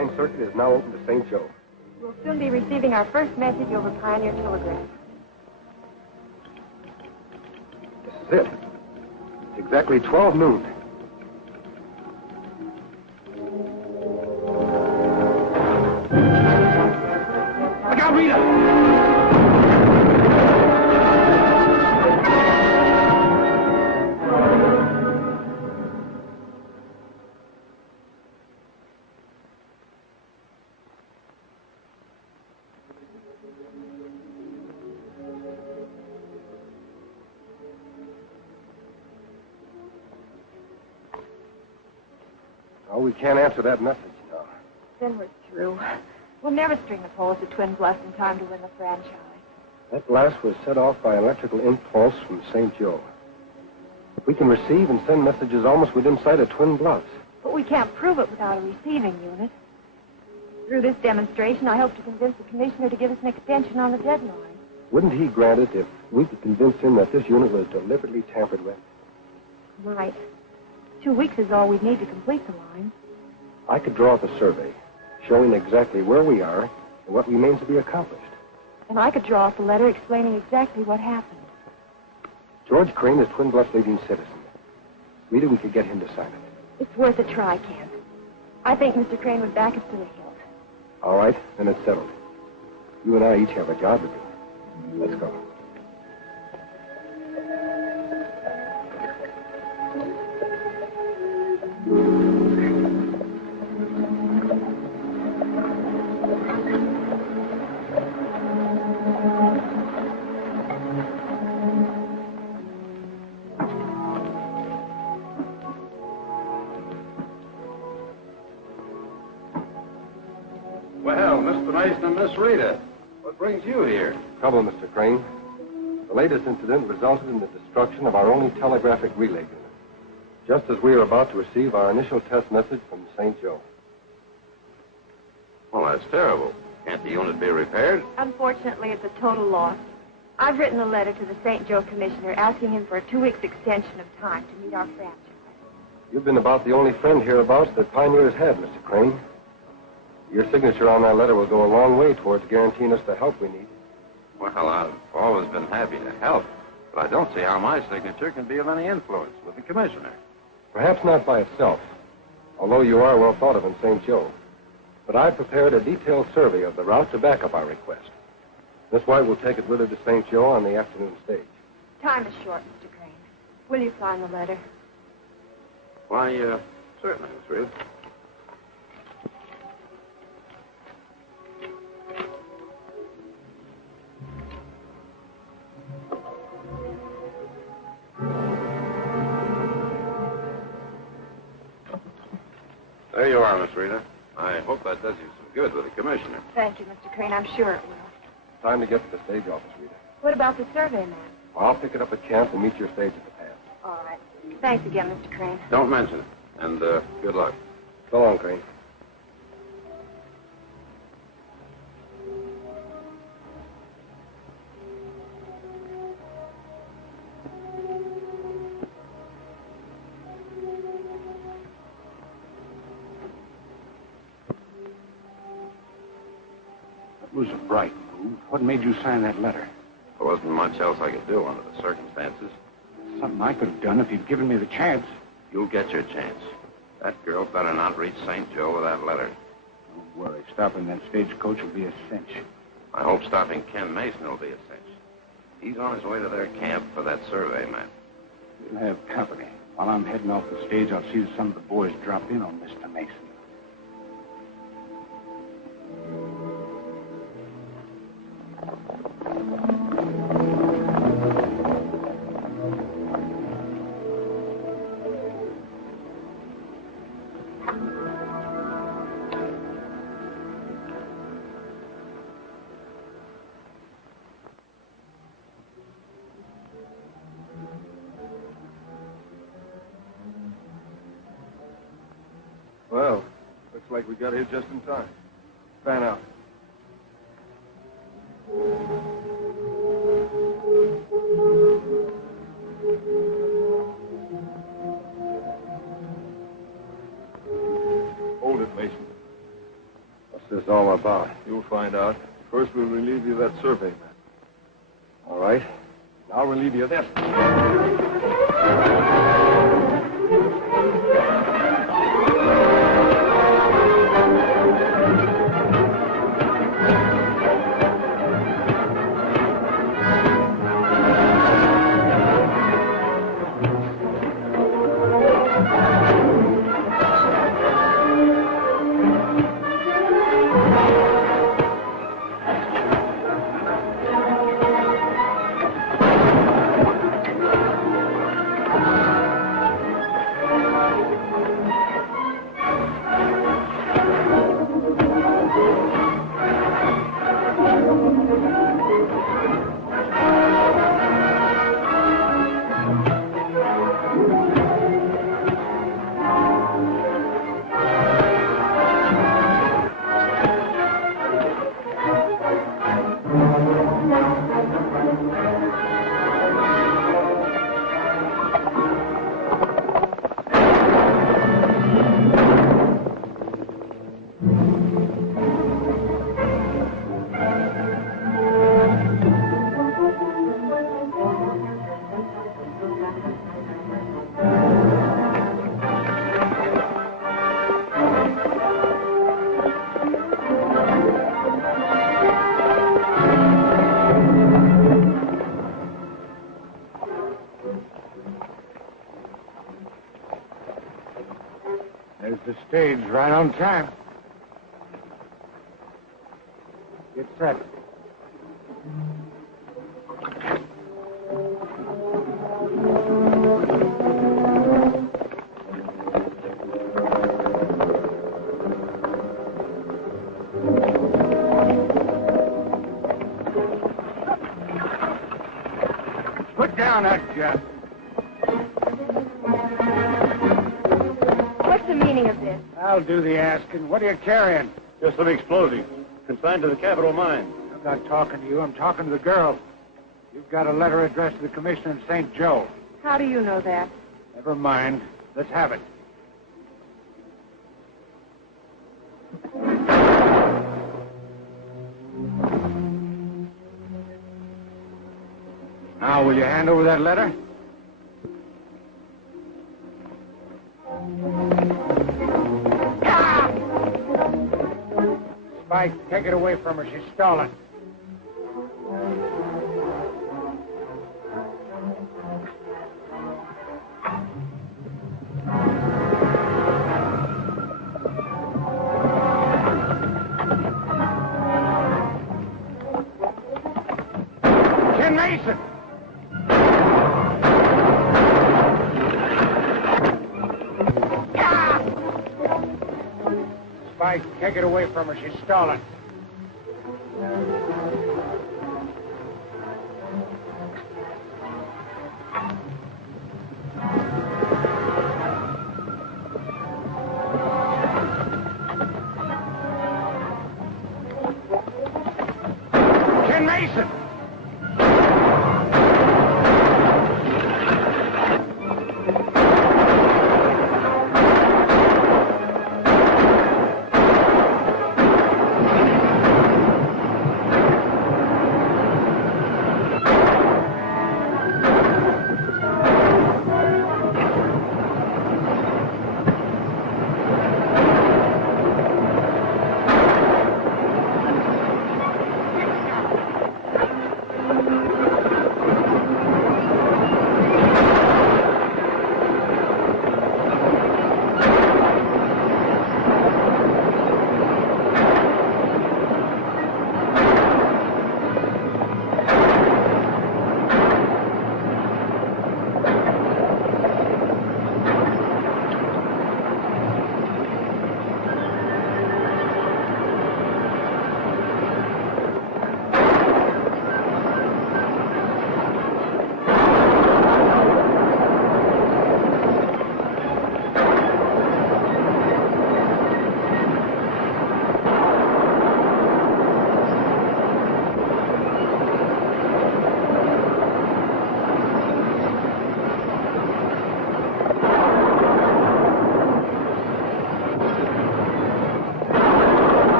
line circuit is now open to St. Joe. We'll soon be receiving our first message over Pioneer Telegraph. This is it. It's exactly 12 noon. Look out, Rita! Oh, we can't answer that message, you know. Then we're through. We'll never string the poles to Twin Bluffs in time to win the franchise. That blast was set off by electrical impulse from St. Joe. We can receive and send messages almost within sight of Twin Bluffs. But we can't prove it without a receiving unit. Through this demonstration, I hope to convince the commissioner to give us an extension on the deadline. Wouldn't he grant it if we could convince him that this unit was deliberately tampered with? Might. 2 weeks is all we'd need to complete the line. I could draw up a survey showing exactly where we are and what remains to be accomplished. And I could draw up a letter explaining exactly what happened. George Crane is Twin Bluffs leading citizen. Rita, we could get him to sign it. It's worth a try, Ken. I think Mr. Crane would back us to the hilt. All right, then it's settled. You and I each have a job to do. Let's go. Well, Mr. Mason and Miss Rita, what brings you here? Trouble, Mr. Crane. The latest incident resulted in the destruction of our only telegraphic relay unit, just as we were about to receive our initial test message from St. Joe. Well, that's terrible. Can't the unit be repaired? Unfortunately, it's a total loss. I've written a letter to the St. Joe commissioner asking him for a 2 weeks extension of time to meet our franchise. You've been about the only friend hereabouts that Pioneer has had, Mr. Crane. Your signature on that letter will go a long way towards guaranteeing us the help we need. Well, I've always been happy to help, but I don't see how my signature can be of any influence with the commissioner. Perhaps not by itself, although you are well thought of in St. Joe. But I've prepared a detailed survey of the route to back up our request. Miss White will take it with her to St. Joe on the afternoon stage. Time is short, Mr. Crane. Will you sign the letter? Why, certainly, Miss Rita. There you are, Miss Rita. I hope that does you some good with the commissioner. Thank you, Mr. Crane. I'm sure it will. Time to get to the stage office, Rita. What about the survey map? I'll pick it up at camp and meet your stage at the pass. All right. Thanks again, Mr. Crane. Don't mention it. And good luck. So long, Crane. It was a bright move. What made you sign that letter? There wasn't much else I could do under the circumstances. Something I could have done if you'd given me the chance. You'll get your chance. That girl better not reach St. Joe with that letter. Don't worry. Stopping that stagecoach will be a cinch. I hope stopping Ken Mason will be a cinch. He's on his way to their camp for that survey map. We'll have company. While I'm heading off the stage, I'll see that some of the boys drop in on Mr. Mason. Well, looks like we got here just in time. Fan out. Hold it, Mason. all about? You'll find out. First, we'll relieve you of that survey map. All right. I'll relieve you of this. There's the stage right on time. Get set. Put down that gun. What's the meaning of this? I'll do the asking. What are you carrying? Just some explosives. Consigned to the Capitol mine. I'm not talking to you. I'm talking to the girl. You've got a letter addressed to the commissioner in St. Joe. How do you know that? Never mind. Let's have it. Now, will you hand over that letter? Spike, take it away from her. She's stalling. Ken Mason! Spike, take it away from her. She's stalling. Ken Mason!